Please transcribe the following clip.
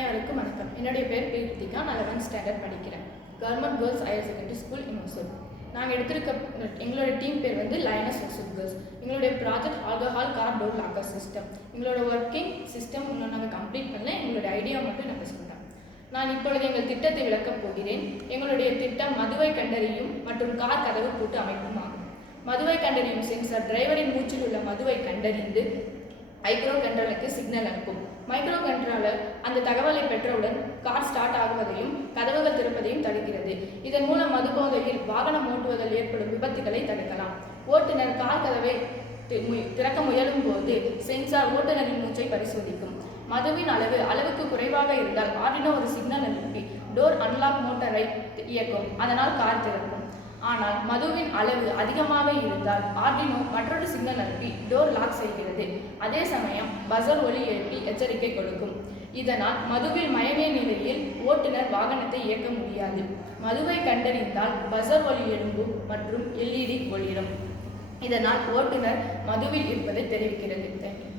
அனைவருக்கும் வணக்கம். என்னுடைய பேர் கிருத்திகா. நான் 11th ஸ்டாண்டர்ட் படிக்கிறேன். Government girls higher secondary school in Hosur. நாங்கள் எடுத்திருக்க எங்களோட டீம் பேர் வந்து லயனஸ் ஒசூர் கேர்ள்ஸ். எங்களுடைய project alcohol car door locker system. எங்களோட ஒர்க்கிங் சிஸ்டம் இன்னும் நாங்கள் கம்ப்ளீட் பண்ணல. எங்களுடைய ஐடியா மட்டும் நாங்கள் சொல்கிறேன். நான் இப்பொழுது எங்கள் திட்டத்தை விளக்கப் போகிறேன். எங்களுடைய திட்டம் மதுவை கண்டறியும் மற்றும் கார் கதவு பூட்டு அமைப்புமாகும். மதுவை கண்டறியும் சென்சார் டிரைவரின் மூச்சில் உள்ள மதுவை கண்டறிந்து மைக்ரோ கண்ட்ரோலருக்கு சிக்னல் அனுப்பும். மைக்ரோ கண்ட்ரோலர் அந்த தகவலை பெற்றவுடன் கார் ஸ்டார்ட் ஆகுவதையும் கதவுகள் திறப்பதையும் தடுக்கிறது. இதன் மூலம் மதுபோதையில் வாகனம் ஓட்டுவதில் ஏற்படும் விபத்துகளை தடுக்கலாம். ஓட்டுநர் கார் கதவை திறக்க முயலும் போது சென்சார் ஓட்டுநரின் மூச்சை பரிசோதிக்கும். மதுவின் அளவுக்கு குறைவாக இருந்தால் ஆர்டினோ ஒரு சிக்னல் அனுப்பி டோர் அன்லாக் மோட்டரை இயக்கும். அதனால் கார் திறக்கும். ஆனால் மதுவின் அளவு அதிகமாக இருந்தால் ஆர்டினோ மற்றொரு சிக்னல் அனுப்பி டோர் லாக் செய்கிறது. அதே சமயம் பஸர் ஒலி எழுப்பி எச்சரிக்கை கொடுக்கும். இதனால் மதுவில் மயங்கிய நிலையில் ஓட்டுநர் வாகனத்தை இயக்க முடியாது. மதுவை கண்டறிந்தால் பஸர் ஒலி எழும்பும் மற்றும் LED ஒளிரும். இதனால் ஓட்டுநர் மதுவில் இருப்பதை தெரிவிக்கிறது. தேங்க்யூ.